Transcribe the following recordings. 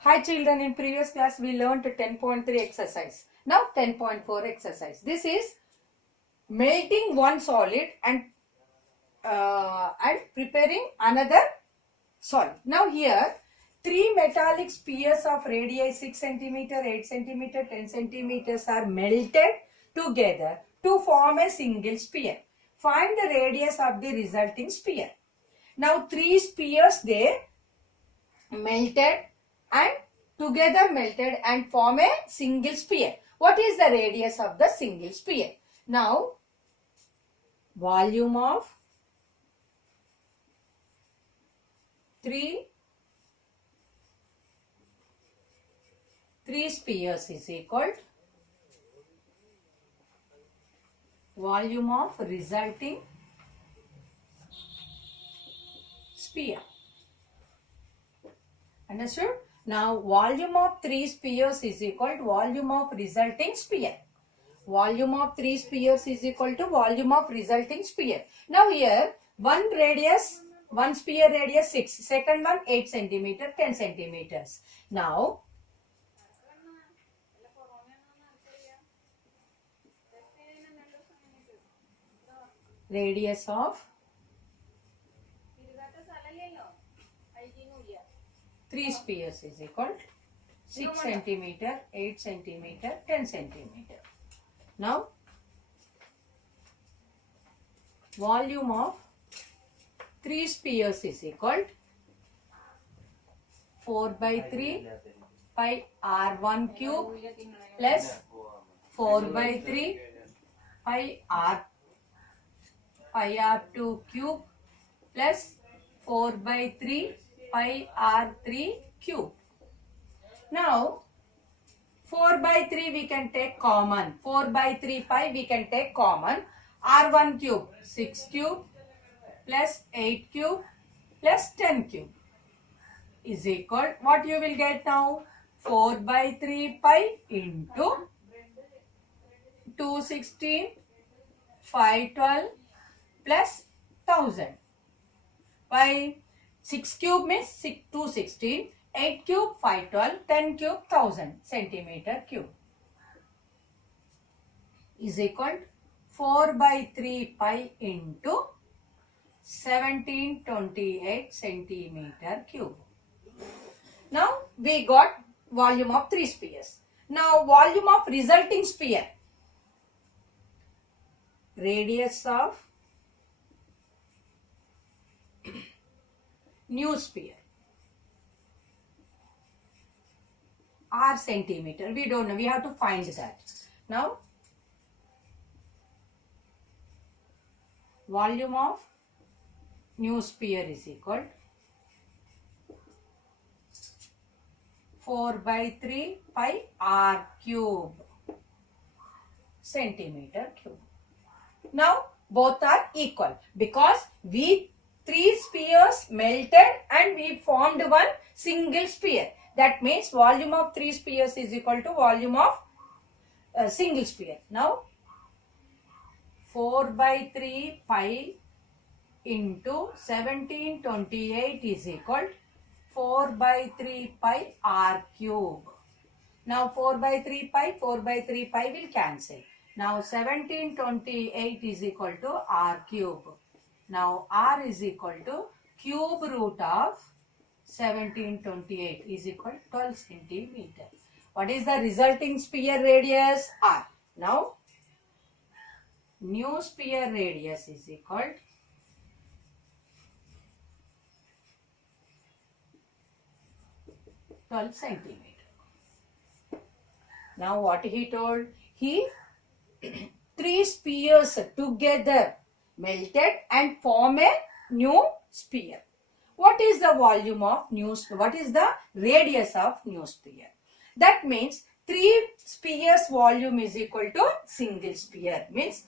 Hi children, in previous class we learned 10.3 exercise. Now 10.4 exercise. This is melting one solid and preparing another solid. Now here three metallic spheres of radii 6 cm, 8 cm, 10 centimeters are melted together to form a single sphere. Find the radius of the resulting sphere. Now three spheres they melted and together melted and form a single sphere. What is the radius of the single sphere? Now volume of three spheres is equal to volume of resulting sphere. Understood? Now volume of three spheres is equal to volume of resulting sphere. Volume of three spheres is equal to volume of resulting sphere. Now here one sphere radius 6, second one 8 centimeter, 10 centimeters. Now radius of three spheres is equal to 6 centimeter, 8 centimeter, 10 centimeter. Now volume of three spheres is equal to 4 by 3 pi r1 cube plus 4 by 3 pi r2 cube plus 4 by 3 pi r3 cube. Now 4 by 3 we can take common. 4 by 3 pi we can take common. R1 cube 6 cube plus 8 cube plus 10 cube is equal. What you will get now? 4 by 3 pi into 216 512 plus 1000. Why? 6 cube means 216, 8 cube 512, 10 cube 1000 centimeter cube is equal to 4 by 3 pi into 1728 centimeter cube. Now we got volume of three spheres. Now volume of resulting sphere. Radius of new sphere r centimeter. We don't know. We have to find that. Now volume of new sphere is equal to 4 by 3 pi r cube centimeter cube. Now both are equal because we three spheres melted and we formed one single sphere. That means volume of three spheres is equal to volume of a single sphere. Now 4 by 3 pi into 1728 is equal to 4 by 3 pi r cube. Now 4 by 3 pi will cancel. Now 1728 is equal to r cube. Now r is equal to cube root of 1728 is equal to 12 centimeter. What is the resulting sphere radius? R. Now new sphere radius is equal to 12 centimeter. Now what he told? He three spheres together melted and form a new sphere. What is the volume of new sphere? What is the radius of new sphere? That means three spheres volume is equal to single sphere, means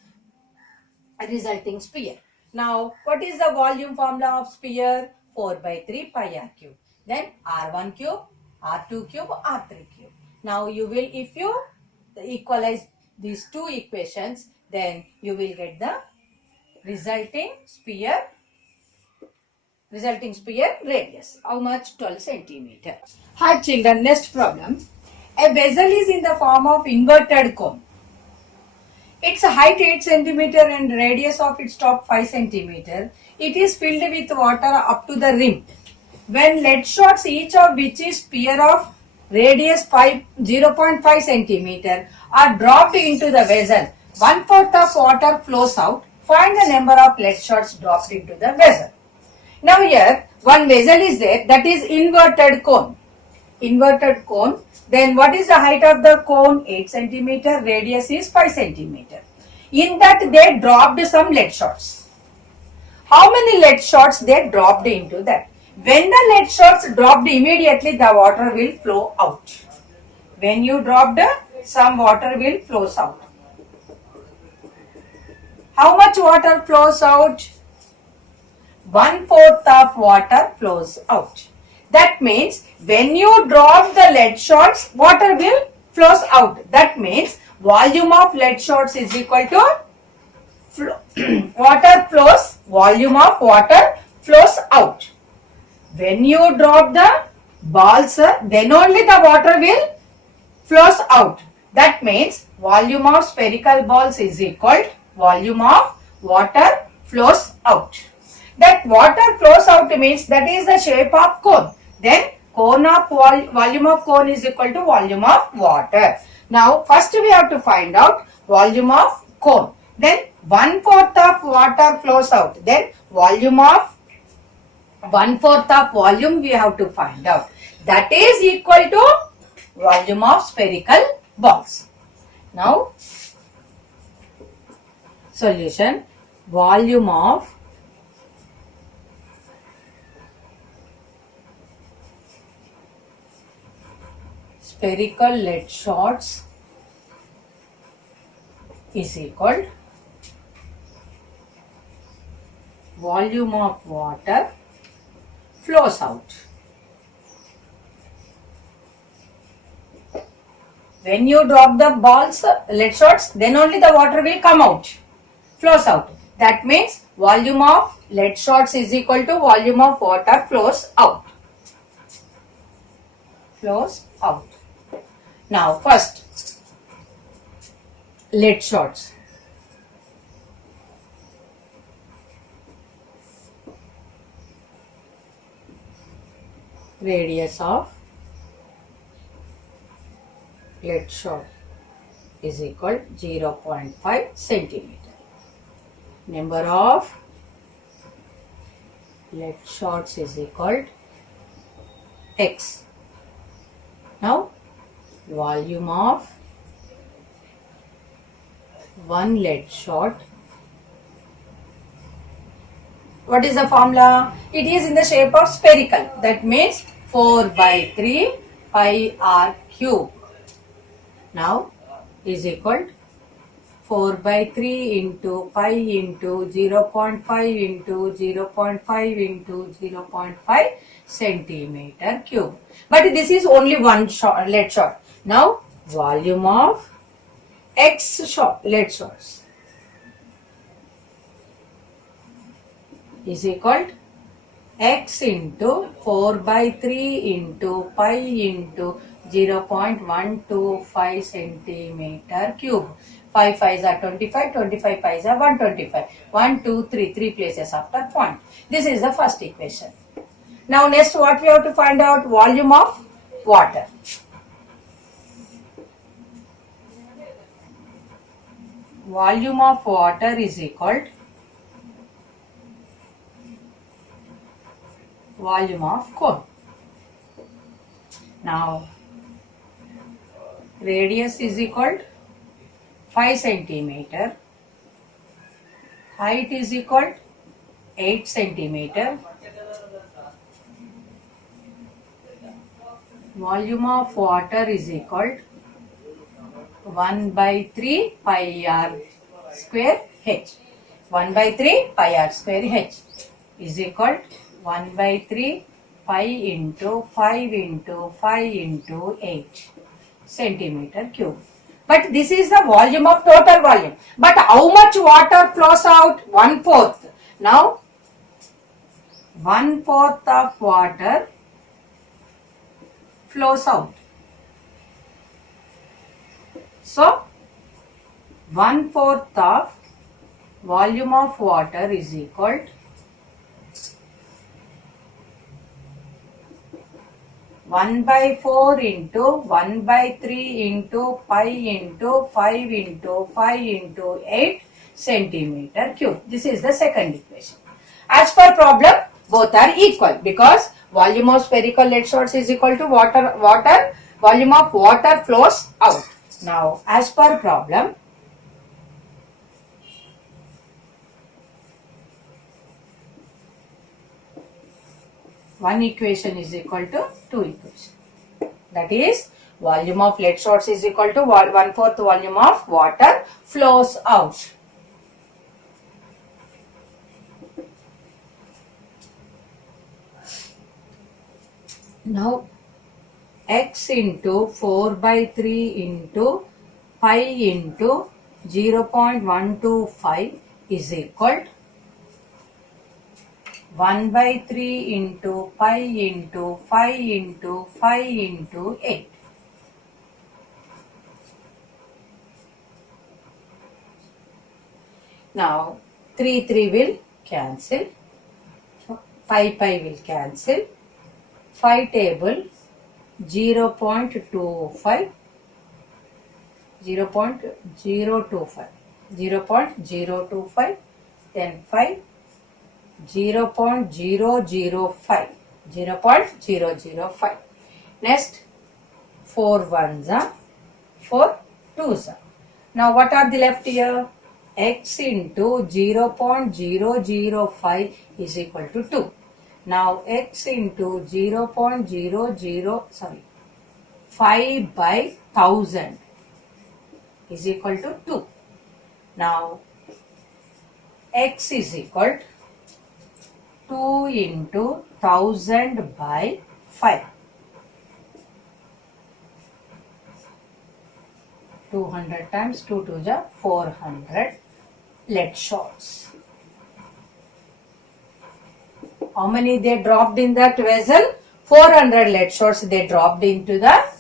a resulting sphere. Now what is the volume formula of sphere? 4 by 3 pi r cube. Then r1 cube, r2 cube, r3 cube. Now you will, if you equalize these two equations, then you will get the resulting sphere resulting sphere radius. How much? 12 centimeter. Hi children, next problem. A vessel is in the form of inverted cone. Its height 8 centimeter and radius of its top 5 centimeter. It is filled with water up to the rim. When lead shots, each of which is sphere of radius 0.5 centimeter, are dropped into the vessel, 1/4 of water flows out. Find the number of lead shots dropped into the vessel. Now here one vessel is there, that is inverted cone. Inverted cone. Then what is the height of the cone? 8 centimeter. Radius is 5 centimeter. In that they dropped some lead shots. How many lead shots they dropped into that? When the lead shots dropped, immediately the water will flow out. When you dropped, some water will flow out. How much water flows out? 1/4 of water flows out. That means when you drop the lead shots, water will flows out. That means volume of lead shots is equal to water flows, volume of water flows out. When you drop the balls, then only the water will flows out. That means volume of spherical balls is equal to volume of water flows out. That water flows out means that is the shape of cone. Then cone of volume of cone is equal to volume of water. Now first we have to find out volume of cone. Then 1/4 of water flows out. Then volume of 1/4 of volume we have to find out. That is equal to volume of spherical balls. Now solution, volume of spherical lead shots is equal to volume of water flows out. When you drop the balls, lead shots, then only the water will come out, flows out. That means volume of lead shots is equal to volume of water flows out. Flows out. Now first, lead shots. Radius of lead shot is equal to 0.5 centimeter. Number of lead shots is equal to x. Now volume of one lead shot. What is the formula? It is in the shape of spherical. That means 4/3 pi r cube. Now is equal to 4/3 into pi into 0.5 into 0.5 into 0.5 centimeter cube. But this is only one lead shot. Now volume of x lead shots is equal to x into 4/3 into pi into 0.125 centimeter cube. 5 5s are 25, 25 5s are 125. 1, 2, 3, 3 places after point. This is the first equation. Now next what we have to find out? Volume of water. Volume of water is equal to volume of cone. Now radius is equal to 5 centimeter. Height is equal to 8 centimeter. Volume of water is equal to 1/3 pi r square h. 1/3 pi r square h is equal to 1/3 pi into 5 into 5 into 8 centimeter cube. But this is the volume of total volume. But how much water flows out? 1/4. Now 1/4 of water flows out. So 1/4 of volume of water is equal to 1/4 into 1/3 into pi into 5 into 5 into 8 centimeter cube. This is the second equation. As per problem, both are equal because volume of spherical lead source is equal to volume of water flows out. Now, as per problem, one equation is equal to two equations. That is, volume of lead source is equal to 1/4 volume of water flows out. Now, x into 4/3 into pi into 0.125 is equal to 1/3 into pi into 5 into 5 into 8. Now 3 will cancel, pi will cancel, 5 table 0.25, 0.025, then 5, 0.005, 0.005. Next, 4 ones are 4 twos are. Now what are the left here? X into 0.005 is equal to 2. Now x into 5 by 1000 is equal to 2. Now x is equal to 2 into 1000 by 5. 200 times 2 to the 400 lead shots. How many they dropped in that vessel? 400 lead shots they dropped into that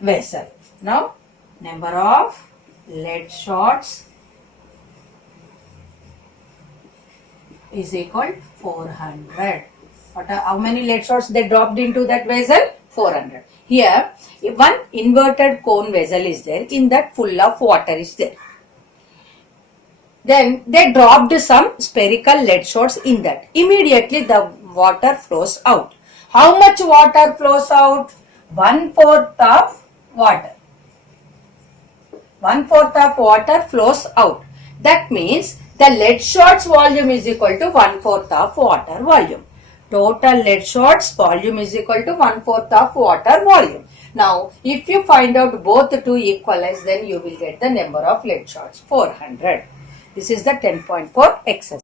vessel. Now number of lead shots is equal to 400. How many lead shots they dropped into that vessel? 400. Here one inverted cone vessel is there, in that full of water is there. Then they dropped some spherical lead shots in that. Immediately the water flows out. How much water flows out? 1/4 of water. 1/4 of water flows out. That means the lead shots volume is equal to 1/4 of water volume. Total lead shots volume is equal to 1/4 of water volume. Now, if you find out both two equalize, then you will get the number of lead shots, 400. This is the 10.4 exercise.